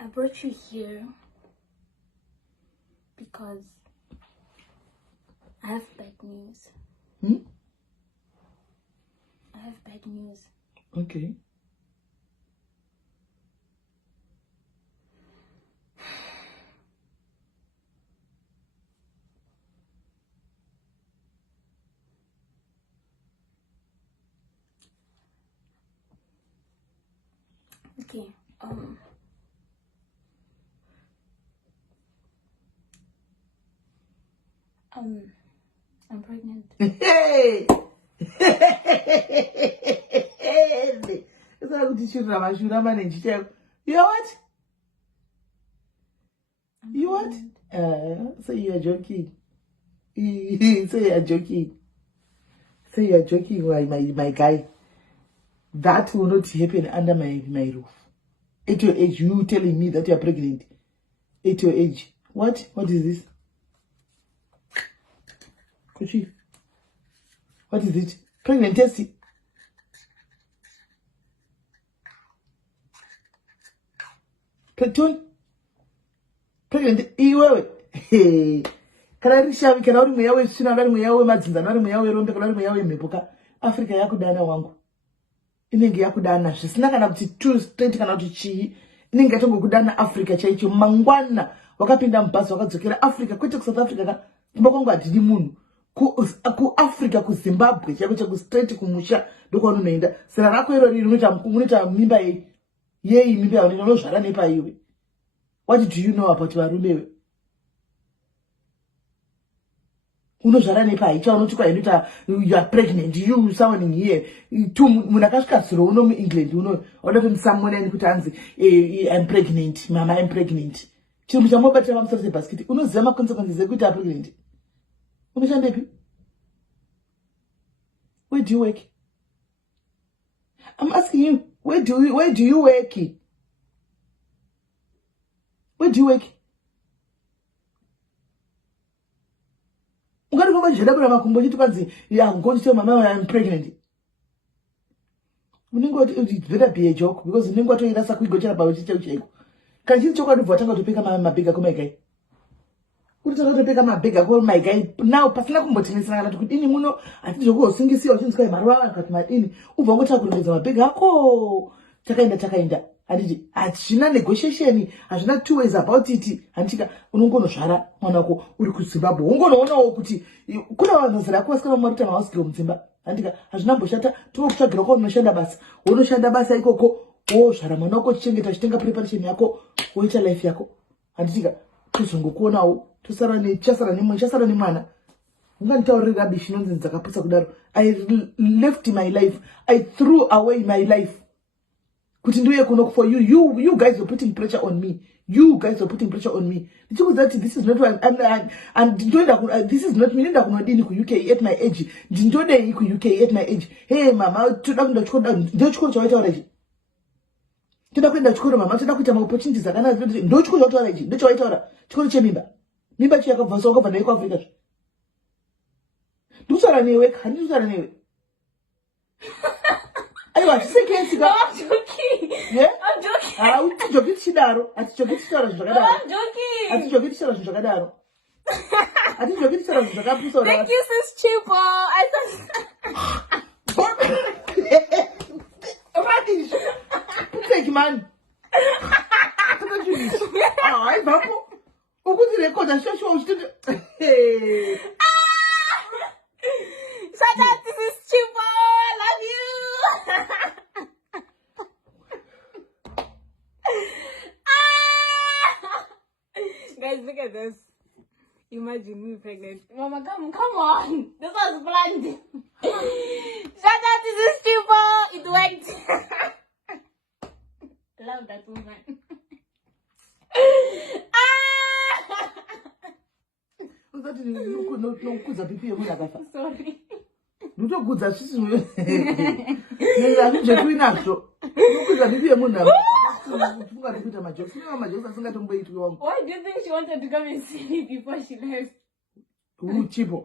I brought you here because I have bad news. I have bad news. Okay. Okay. I'm pregnant. Hey! You what? You what? So you are joking. So you are joking. So you are joking, my guy. That will not happen under my roof. At your age, you telling me that you are pregnant. At your age. What? What is this? Kuchi. What is it? Pregnant testing. Pregnant. Hey. Kana rishavi kana uri mweya wesina kana mweya wemadzinza kana mweya werombe kana mweya wemhepuka. Africa yakudana wangu. Inenge yakudana zvisina kana kuti two straight kana kuti chii. Inenge yatongokudana Africa chaicho mangwana wakapinda mubhazi wakadzokera Africa kwete ku South Africa ka mbokwangu atidi munhu. Ku Africa ku Zimbabwe chako ku straight kumusha ndoko unoenda. Sera rako iro riri unoita mimba yei mimba unozvara nepa iwe. What do you know about varume? Unozvara nepa icha unoti kwa inoita you are pregnant, you someone in here. Tu munakasvika zuro uno mu England uno oda someone and kuti anzi I'm pregnant, mama I'm pregnant. Chinhu chamobatira pamusoro sebhasikiti unoziva maconsequences ekuti are pregnant. Unoshandepi? Where do you work? I'm asking you, where do you work? Where do you work? Ungari kwamba jeda kuna makumbo chitu kanzi I'm going to tell my mama I'm pregnant. It better be a joke because ningo atoirasa kuigochera pawe chicheu chaiko. Kana chini chokwadi bvatanga kutopeka mabhega kumekai. Kutotaka kutopeka mabhega ko my guy now pasina kumbotengesera kana kuti ini muno atizokuzosingisiwa chinzwa imaruwa akati madini ubva ngota kurongedza mabhega ako takaenda anditi achina negotiation hazvina two ways about it antika unongonozvara mwanako uri kuZimbabwe ungonoonawo kuti kuna vanhu zira kwasikana marita house girl mudzimba andika hazvina mboshata tokutsvagira kwa unoshanda basa unoshanda basa ikoko wozvara mwanako chichengeta chitenga preparation yako woita life yako anditika tozongokuonawo chasara nemwana unganditaurira rubbish nonsense dzakaputsa kudaro. I left my life, I threw away my life kuti ndiuye kuno for you guys were putting pressure on me. That this is not what and this is not me nenda kunodini ku UK at my age. Ndindodei ku UK at my age. Hey mama toda kunda chikoda ndio chikoro chawaita ichi. Toda kuenda chikoro mama toda kuita opportunities akanaka ndio chikoro chawaita ichi. Ndio chawaita chikoro chemimba. Mimba chiyakabva soko nayo ku Africa. Ndusara newe kandi ndusara newe. Aiwa chisekensi ka. I'm joking. Yeah? I'm joking. Utijoki chidaro, atijoki chidaro zvakadaro. I'm joking. Atijoki chidaro zvakadaro. Atijoki chidaro zvakapusa. Thank you, sis Chipo. I thought. Radish. Take man. I vapo. Ukuti record ashosho uchite. Shout out to sis Chipo. I love you. Guys, look at this. Imagine me pregnant. Mama, come on. This was planned. Shout out to this Chipo. It worked. Love that woman. Sorry. Ndotogudza sisi nezvazvinoizvo nokudza bibi yemunhu funga nekuita majosi neva majosi asingatomboitwi wangu. Why do you think she wanted to come and see me before she left? Chipo.